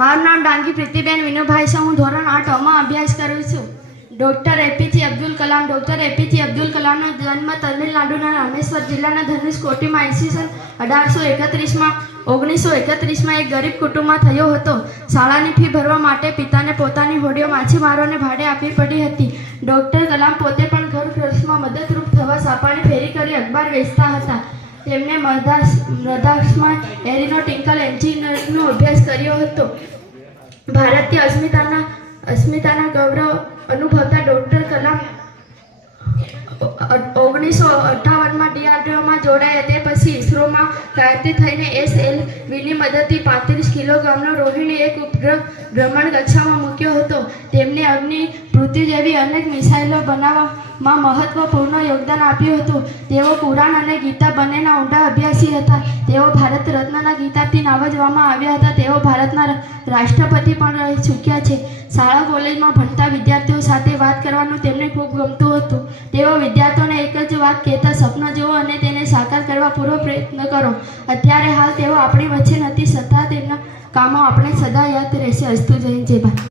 મારું નામ ડાંગી પ્રીતિબેન વિનુભાઈ છે. હું ધોરણ 8 માં અભ્યાસ કરું છું. Doctor APJ Abdul Kalam. Doctor APJ Abdul કલામનો જન્મ તમિલનાડુના રામેશ્વર જિલ્લાના ધનુષકોટીમાં ઈસવીસન 1931માં એક ગરીબ કુટુંબમાં થયો હતો. શાળાની ફી ભરવા માટે પિતાને પોતાની હોડીઓ માછીમારોને ભાડે આપવી પડી હતી. ડૉક્ટર કલામ પોતે પણ ઘર ખર્ચમાં મદદરૂપ થવા સાપાની ફેરી કરી અખબાર વેચતા હતા. તેમણે મદ્રાસમાં એરોનોટિકલ એન્જિનિયરિંગનો અભ્યાસ કર્યો હતો. ભારતીય અસ્મિતાના ગૌરવ અનુભવતા ડૉક્ટર કલામ 1958માં DRDOમાં જોડાયા. તે પછી ઇસરોમાં કાર્યરત થઈને SLVની મદદથી 35 કિલોગ્રામનો રોહિણી એક ઉપગ્રહ ભ્રમણ કક્ષામાં મૂક્યો હતો. તેમણે અગ્નિ, પૃથ્વી જેવી અનેક મિસાઇલો બનાવવામાં મહત્વપૂર્ણ યોગદાન આપ્યું હતું. તેઓ કુરાન અને ગીતા બંનેના ઊંડા અભ્યાસી હતા. તેઓ ભારત રત્નના ખિતાબથી નવાજવામાં આવ્યા હતા. તેઓ ભારતના રાષ્ટ્રપતિ પણ રહી ચૂક્યા છે. શાળા કોલેજમાં ભણતા વિદ્યાર્થીઓ સાથે વાત કરવાનું તેમને ખૂબ ગમતું હતું. તેઓ વિદ્યાર્થીઓને એક જ વાત કહેતા, સપના જુઓ અને તેને સાકાર કરવા પૂરો પ્રયત્ન કરો. અત્યારે હાલ તેઓ આપણી વચ્ચે નથી, છતાં તેમના કામો આપણે સદા યાદ રહેશે. અસ્તુ. જય હિન્દ, જય ભારત.